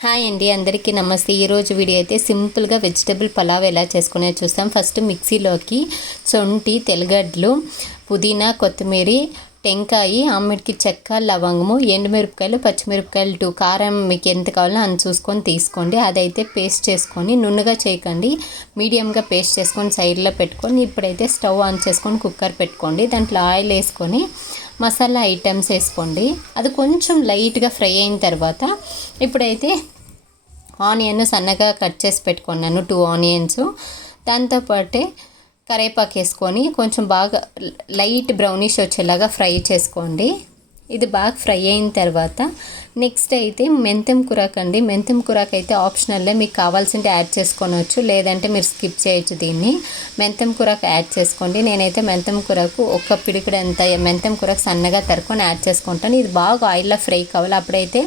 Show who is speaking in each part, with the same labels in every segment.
Speaker 1: Hi అండి అందరికీ నమస్తే. ఈరోజు వీడియో అయితే సింపుల్గా వెజిటబుల్ పలావ్ ఎలా చేసుకునే చూస్తాం. ఫస్ట్ మిక్సీలోకి సొంటి తెలగడ్లు పుదీనా కొత్తిమీర టెంకాయ అమ్మిడికి చెక్క లవంగము ఎండుమిరపకాయలు పచ్చిమిరపకాయలు టూ కారం మీకు ఎంత కావాలో అని చూసుకొని తీసుకోండి. అదైతే పేస్ట్ చేసుకొని నున్నగా చేయకండి. మీడియంగా పేస్ట్ చేసుకొని సైడ్లో పెట్టుకొని ఇప్పుడైతే స్టవ్ ఆన్ చేసుకొని కుక్కర్ పెట్టుకోండి. దాంట్లో ఆయిల్ వేసుకొని మసాలా ఐటమ్స్ వేసుకోండి. అది కొంచెం లైట్గా ఫ్రై అయిన తర్వాత ఇప్పుడైతే ఆనియన్ సన్నగా కట్ చేసి పెట్టుకున్నాను టూ ఆనియన్స్. దాంతోపాటే కరేపాకు వేసుకొని కొంచెం బాగా లైట్ బ్రౌనిష్ వచ్చేలాగా ఫ్రై చేసుకోండి. ఇది బాగా ఫ్రై అయిన తర్వాత నెక్స్ట్ అయితే మెంతెం కూరకు అండి మెంతెం కూరకు అయితే ఆప్షనల్లే మీకు కావాల్సింటే యాడ్ చేసుకోవచ్చు లేదంటే మీరు స్కిప్ చేయొచ్చు దీన్ని. మెంతెం కూరకు యాడ్ చేసుకోండి. నేనైతే మెంతెం కూరకు ఒక్క పిడికిడంత మెంతెం కూరకు సన్నగా తరుకొని యాడ్ చేసుకుంటాను. ఇది బాగా ఆయిల్లో ఫ్రై కావాలి. అప్పుడైతే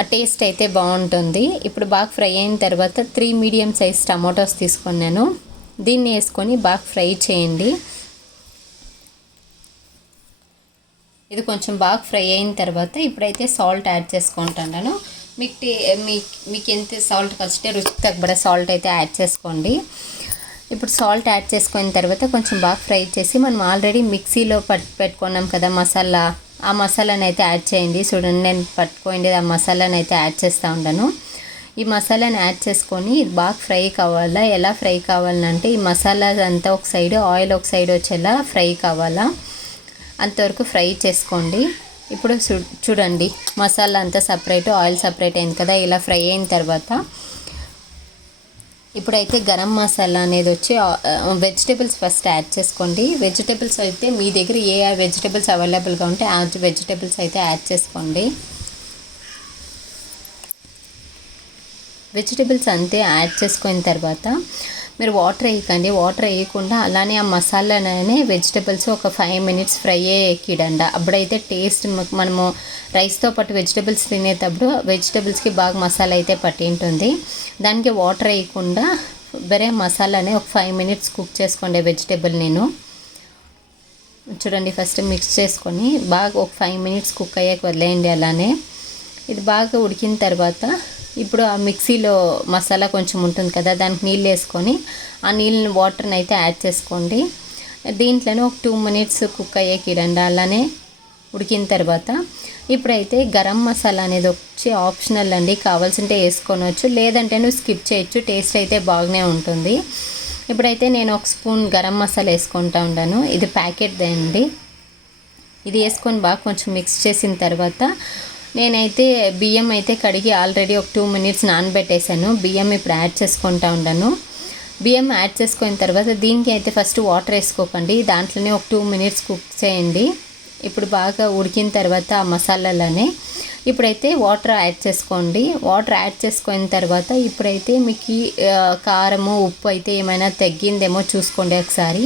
Speaker 1: ఆ టేస్ట్ అయితే బాగుంటుంది. ఇప్పుడు బాగా ఫ్రై అయిన తర్వాత త్రీ మీడియం సైజ్ టమాటోస్ తీసుకున్నాను. దీన్ని వేసుకొని బాగా ఫ్రై చేయండి. ఇది కొంచెం బాగా ఫ్రై అయిన తర్వాత ఇప్పుడైతే సాల్ట్ యాడ్ చేసుకుంటున్నాను మీకు మీకు మీకు ఎంత సాల్ట్ కలిస్తే రుచికి తగ్గబడ సాల్ట్ అయితే యాడ్ చేసుకోండి. ఇప్పుడు సాల్ట్ యాడ్ చేసుకున్న తర్వాత కొంచెం బాగా ఫ్రై చేసి మనం ఆల్రెడీ మిక్సీలో పట్టు పెట్టుకున్నాం కదా మసాలా. ఆ మసాలాని అయితే యాడ్ చేయండి. చూడండి నేను పట్టుకోండి ఆ మసాలాని అయితే యాడ్ చేస్తూ ఉంటాను ఈ మసాలాని యాడ్ చేసుకొని ఇది బాగా ఫ్రై కావాలా? ఎలా ఫ్రై కావాలంటే ఈ మసాలా అంతా ఒక సైడ్ ఆయిల్ ఒక సైడ్ వచ్చేలా ఫ్రై కావాలా? అంతవరకు ఫ్రై చేసుకోండి. ఇప్పుడు చూడండి. మసాలా అంతా సపరేట్ ఆయిల్ సపరేట్ అయింది కదా ఇలా ఫ్రై అయిన తర్వాత ఇప్పుడైతే గరం మసాలా అనేది వచ్చి వెజిటేబుల్స్ ఫస్ట్ యాడ్ చేసుకోండి. వెజిటేబుల్స్ అయితే మీ దగ్గర ఏ వెజిటేబుల్స్ అవైలబుల్గా ఉంటే ఆ వెజిటేబుల్స్ అయితే యాడ్ చేసుకోండి. వెజిటేబుల్స్ అంతే యాడ్ చేసుకున్న తర్వాత మీరు వాటర్ వేయకండి. వాటర్ వేయకుండా అలానే ఆ మసాలానే వెజిటేబుల్స్ ఒక ఫైవ్ మినిట్స్ ఫ్రై ఎక్కిడండి అప్పుడైతే టేస్ట్ మనము రైస్తో పాటు వెజిటేబుల్స్ తినేటప్పుడు వెజిటేబుల్స్కి బాగా మసాలా అయితే పట్టి ఉంటుంది దానికి వాటర్ వేయకుండా వేరే మసాలానే ఒక ఫైవ్ మినిట్స్ కుక్ చేసుకోండి వెజిటేబుల్ నేను. చూడండి ఫస్ట్ మిక్స్ చేసుకొని బాగా ఒక ఫైవ్ మినిట్స్ కుక్ అయ్యాక వదిలేయండి అలానే. ఇది బాగా ఉడికిన తర్వాత ఇప్పుడు ఆ మిక్సీలో మసాలా కొంచెం ఉంటుంది కదా దానికి నీళ్ళు వేసుకొని ఆ నీళ్ళని వాటర్ని అయితే యాడ్ చేసుకోండి. దీంట్లోనే ఒక టూ మినిట్స్ కుక్ అయ్యేకి రండి అలానే ఉడికిన తర్వాత ఇప్పుడైతే గరం మసాలా అనేది వచ్చి ఆప్షనల్ అండి కావాల్సింటే వేసుకోనవచ్చు లేదంటే నువ్వు స్కిప్ చేయొచ్చు టేస్ట్ అయితే బాగానే ఉంటుంది. ఇప్పుడైతే నేను ఒక స్పూన్ గరం మసాలా వేసుకుంటా ఉన్నాను ఇది ప్యాకెట్ అండి. ఇది వేసుకొని బాగా కొంచెం మిక్స్ చేసిన తర్వాత నేనైతే బియ్యం అయితే కడిగి ఆల్రెడీ ఒక టూ మినిట్స్ నానబెట్టేశాను. బియ్యం ఇప్పుడు యాడ్ చేసుకుంటా ఉండను. బియ్యం యాడ్ చేసుకున్న తర్వాత దీనికి అయితే ఫస్ట్ వాటర్ వేసుకోకండి. దాంట్లోనే ఒక టూ మినిట్స్ కుక్ చేయండి. ఇప్పుడు బాగా ఉడికిన తర్వాత ఆ మసాలాలోనే. ఇప్పుడైతే వాటర్ యాడ్ చేసుకోండి. వాటర్ యాడ్ చేసుకున్న తర్వాత ఇప్పుడైతే మీకు కారము ఉప్పు అయితే ఏమైనా తగ్గిందేమో చూసుకోండి ఒకసారి.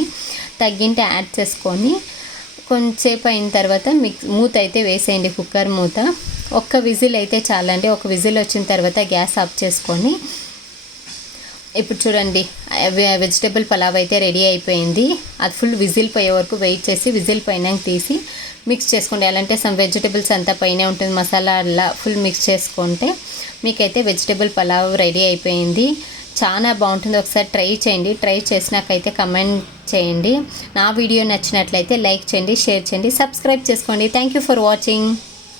Speaker 1: తగ్గింటే యాడ్ చేసుకొని కొంచెంసేపు అయిన తర్వాత మిక్స్ మూత అయితే వేసేయండి. కుక్కర్ మూత. ఒక్క విజిల్ అయితే చాలండి. ఒక విజిల్ వచ్చిన తర్వాత గ్యాస్ ఆఫ్ చేసుకొని ఇప్పుడు చూడండి వెజిటేబుల్ పలావ్ అయితే రెడీ అయిపోయింది. అది ఫుల్ విజిల్ పోయే వరకు వెయిట్ చేసి విజిల్ పైన తీసి మిక్స్ చేసుకోండి. అలాంటే సమ్ వెజిటేబుల్స్ అంతా పైన ఉంటుంది మసాలా అలా ఫుల్ మిక్స్ చేసుకుంటే మీకైతే వెజిటేబుల్ పలావ్ రెడీ అయిపోయింది. చాలా బాగుంటుంది. ఒకసారి ట్రై చేయండి. ట్రై చేసినాకైతే కమెంట్ చేయండి. నా వీడియో నచ్చినట్లయితే లైక్ చేయండి షేర్ చేయండి సబ్స్క్రైబ్ చేసుకోండి. Thank you for watching.